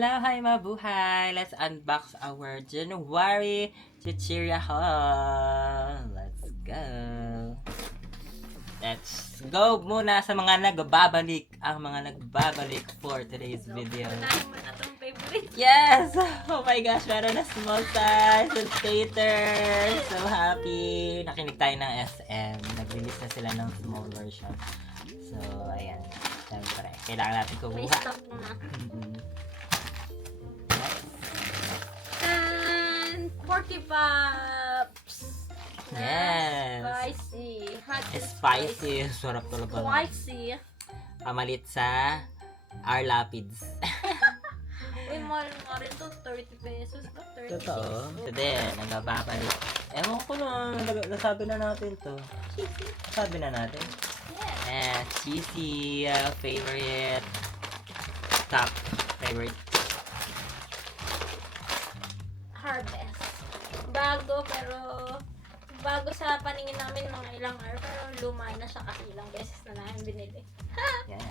Hello, hi mabuhay! Let's unbox our January Chichirya haul! Let's go! Let's go muna sa mga nagbabalik! Ang mga nagbabalik for today's video. Unahin mo na itong favorite. Yes! Oh my gosh, meron na small size and skaters! So happy! Nakinig tayo ng SM. Nag-release na sila ng small version. So, ayan. Siyempre, kailangan natin May kumuha. stock na. Mhm. And 40 pops. Yes. Spicy. Hot and Spicy. Sarap talaga. Spicy. Pamalit sa R. Lapids. Uy, mahal nga rin to. 30 pesos ba? 30 Totoo. Today, nagpapalik. Ewan ko na. Nasabi na natin to. Nasabi na natin. Yeah. Cheesy. Favorite. Top. Favorite. Harvest. Bago pero bago sa paningin namin mga ilang hour pero luma na siya kasi ilang beses na namin binili. Yes.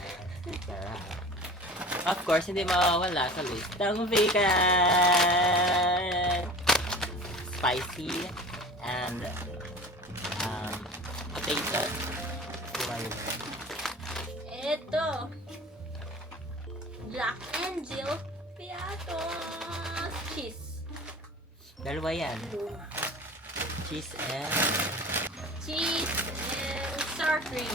Sarap. Of course, hindi mawawala sa list ng vegan. Spicy and potato. Ito. Jack and Jill Piatos. Cheese. Dalawa yan. Luma. Cheese and Cheese and sour cream.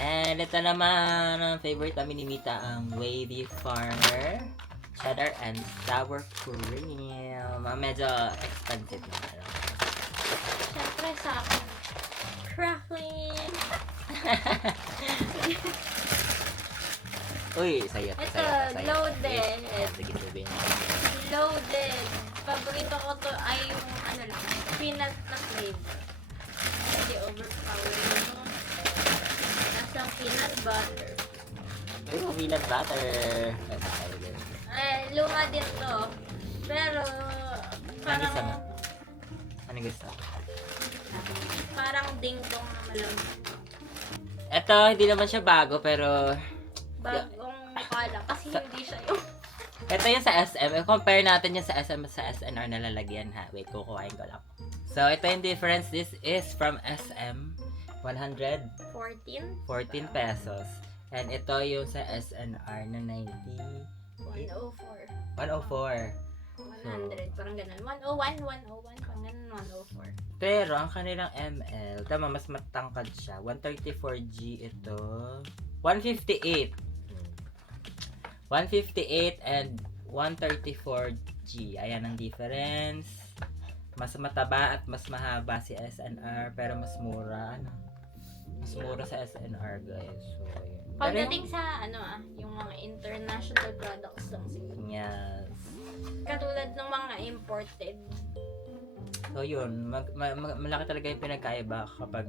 And ito naman, ang favorite namin ni Mita, ang Wavy Farmer cheddar and sour cream. Medyo expensive na. Ano? Siyempre sa akin. Crackling. Uy, sa'yo. Ito, sa'yo. loaded. Sige, sabihin. Loaded. Paborito ko to ay yung ano lang, peanut na flavor. Hindi overpowering. Nasang peanut butter. Uy, peanut butter. Luma din to. Pero Ano parang Ano gusto? parang ding-dong na malamig. Ito, hindi naman siya bago, pero Bagong mukha lang kasi hindi siya yung ito yung sa SM. Compare natin yung sa SM sa SNR na lalagyan, ha. Wait, kukuhain ko lang. So, ito yung difference. This is from SM. 114 14, pesos. And ito yung sa SNR na 104. 104. 100, parang ganun. 101, 101, parang ganun, 104. Pero, ang kanilang ML, tama, mas matangkad siya. 134G ito. 158. 158 and 134G. Ayan ang difference. Mas mataba at mas mahaba si SNR, pero mas mura. Ano? Mas mura sa SNR, guys. So, yun. Pagdating sa yung mga international products lang siguro. Yes. Katulad ng mga imported. So, yun. Malaki talaga yung pinagkaiba kapag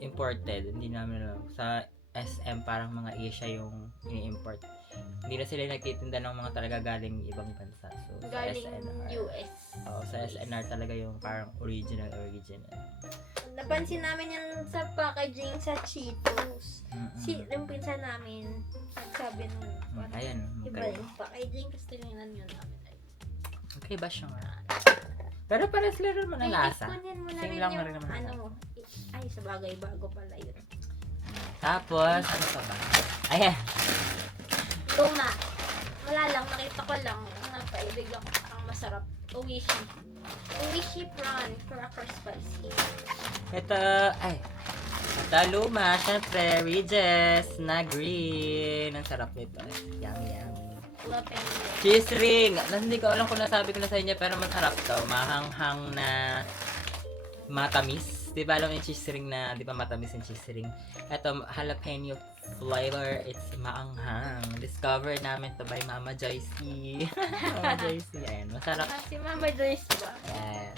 imported. Hindi namin sa SM parang mga Asia yung ini-import. Hindi na sila nagtitinda ng mga talaga galing ibang bansa. So, Galing sa SNR. US. Sa SNR talaga yung parang original. Napansin namin yan sa packaging sa Cheetos. Yung pinsan namin, nagsabi nun. Ayan. Iba Okay. yung packaging, kasi tinignan yun namin. Okay ba siya nga? Pero pares lang naman ang lasa. Kunin mo na Same rin lang yung rin naman ang ay sa bagay, bago pala yun. Tapos, ano pa ba? Ayan. Luma. Wala lang, nakita ko lang. Napaibig ako. Ang masarap. Oishi. Oishi prawn. Cracker spicy. Ito luma, syempre, Regis na green. Ang sarap nito. Yummy. Lapeng. Cheese ring. Hindi ko alam kung nasabi ko na sa inyo, pero masarap to. Mahanghang na matamis. Di ba alam yung cheese ring na, di ba matamis yung cheese ring? Ito, jalapeno flavor. It's maanghang. Discover namin to by Mama Joycey. Mama Joycey. Ayan, masarap. Si Mama Joyce ba? Yes.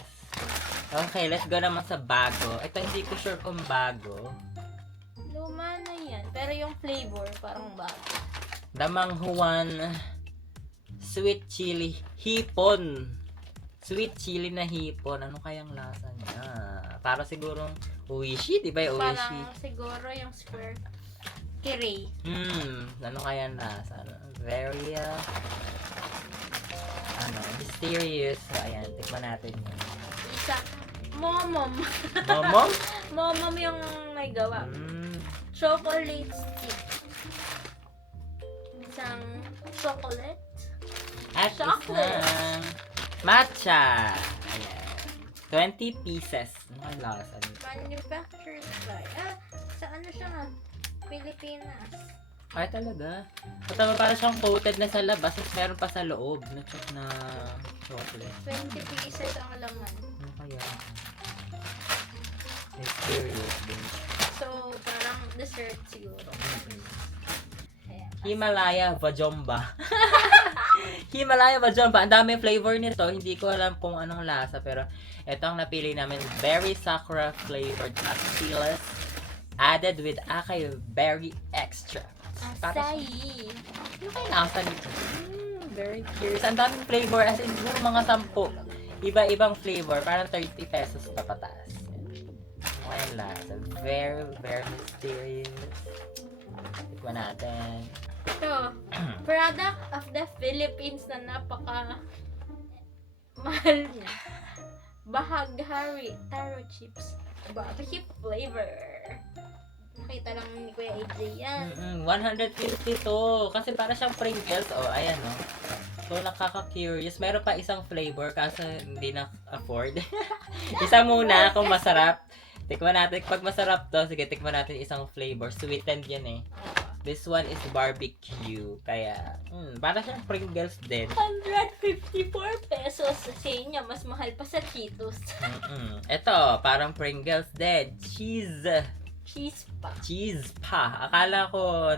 Okay, let's go naman sa bago. Ito, hindi ko sure kung bago. Luma na yan. Pero yung flavor, parang bago. Damang Juan Sweet Chili Hipon. Sweet chili na hipon. Ano kayang lasa niya? Para sigurong uishi, di ba yung uishi? Parang siguro yung square. Kirei. Ano kaya nasa? Very, mysterious. So, ayan, tikman natin yun. Isa. Momom. Momom? Momom yung may gawa. Chocolate stick. Isang chocolate. At Chocolate. isang matcha. Ayan. 20 pieces. Ano ang lasa nito? Manufactured by... sa ano siya nga? Pilipinas. Ay, talaga. Patama para siyang coated na sa labas, tapos meron pa sa loob na chocolate. 20 pieces ang laman. Ano kaya? Mysterious din. So, parang dessert siguro. Ayan. Himalaya Vajomba. Himalaya Vajomba. Ang daming flavor nito. Hindi ko alam kung anong lasa, pero ito ang napili namin. Berry Sakura flavored pastillas added with acai berry extract. Acai. Ano kayo nasa nito? Very curious. Ang daming flavor. As in, siguro mga 10. Iba-ibang flavor. Parang 30 pesos pa pataas. Ano yung lasa? Very, very mysterious. Tikman natin. Ito, product of the Philippines na napaka mahal niya. Bahaghari taro chips. Barbecue flavor. Nakita lang ni Kuya AJ yan. 150 to. Kasi para siyang Pringles. Oh, ayan oh. So, nakaka-curious. Meron pa isang flavor kasi hindi na-afford. Isa muna kung masarap. Tikman natin. Pag masarap to, sige, tikman natin isang flavor. Sweetened yan eh. This one is barbecue. Kaya, para siyang Pringles din. 154 pesos sa inyo. Mas mahal pa sa Cheetos. Ito, parang Pringles din. Cheese. Cheese pa. Cheese pa. Akala ko,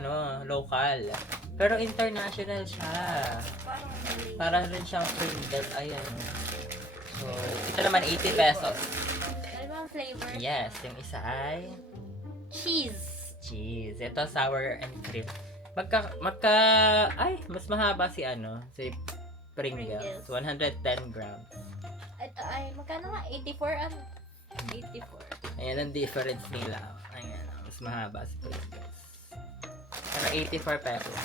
local. Pero international siya. Para rin siyang Pringles. Ayan. So, ito naman 80 pesos. Dalawang flavor. Yes, yung isa ay Cheese. cheese. Ito, sour and cream. Mas mahaba si Pringles. 110 grams. Ito ay, magkano nga? 84 ano? 84. Ayan ang difference nila. Ayan, mas mahaba si Pringles. Pero 84 pesos.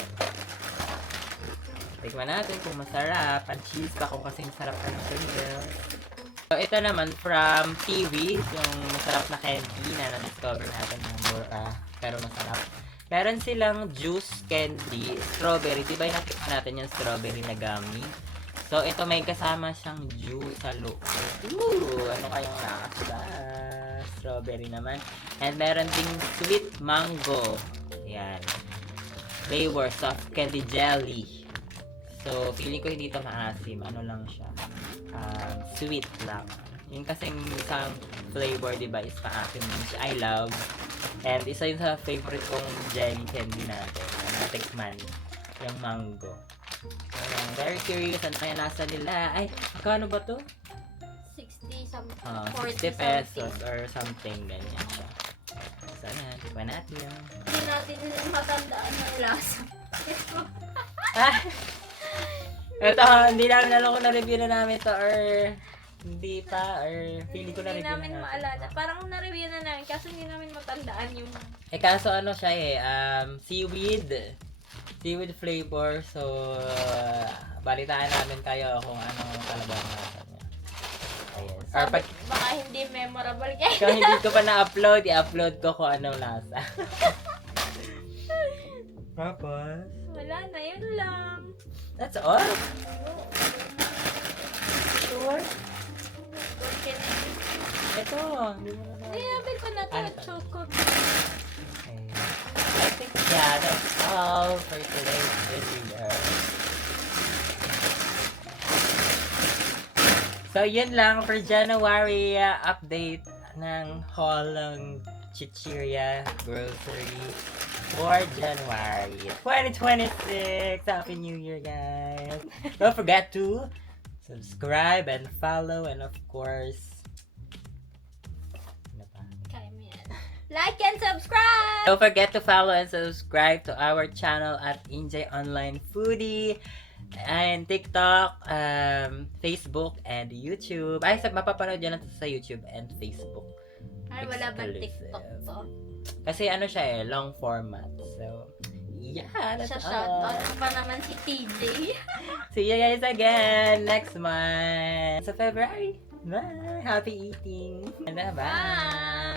Tikman natin kung masarap. Ang cheese pa kung kasing sarap ka ng Pringles. So, ito naman from TV, yung masarap na candy na na-discover natin na mura, pero masarap. Meron silang juice candy, strawberry. Diba yung nakita natin yung strawberry na gummy? So, ito may kasama siyang juice sa loob. Ooh, ano kayong nakasa? Strawberry naman. And meron ding sweet mango. Yan. Flavor, soft candy jelly. So, feeling ko hindi ito maasim. Ano lang siya. Sweet lang. Yung kasing isang flavor, diba, is maasim, which I love. And isa yun sa favorite kong jelly candy natin. Natikman. Yung mango. So, very curious. Ano kaya nasa nila? Ay, magkano ba to? 60 something. 60 pesos or something. Ganyan siya. So, yan. Tikman natin. Hindi natin matandaan yung lasa. Ito, hindi namin alam kung na-review na namin to or hindi pa or feeling ko Hindi na-review namin na natin. maalala. Parang na-review na namin kasi hindi namin matandaan yung... Kaso ano siya seaweed. Seaweed flavor. So, balitaan namin kayo kung ano talaga ang nasa niya. Ayan. Or Sabi, pag baka hindi memorable kayo. kung hindi ko pa na-upload, i-upload ko kung anong lasa. Tapos, Wala na, yun lang. that's all. Sure. Okay na. Ito, hindi mo na Nilabi ko na to, Ano to? choco. Okay. I think, that's all for today's video. So, yun lang for January update ng haul ng Chichiria Grocery for January 2026. Happy New Year, guys. Don't forget to subscribe and follow, and of course, Kaya mo yan. Like and subscribe! don't forget to follow and subscribe to our channel at Injay Online Foodie and TikTok, Facebook, and YouTube. Ay, mapapanood yan natin sa YouTube and Facebook. Ay, wala bang Exclusive. TikTok to? Kasi ano siya long format. So, yeah, that's Siya shoutout all. pa naman si TJ. See you guys again next month. Sa February. Bye! Happy eating! Bye! Bye!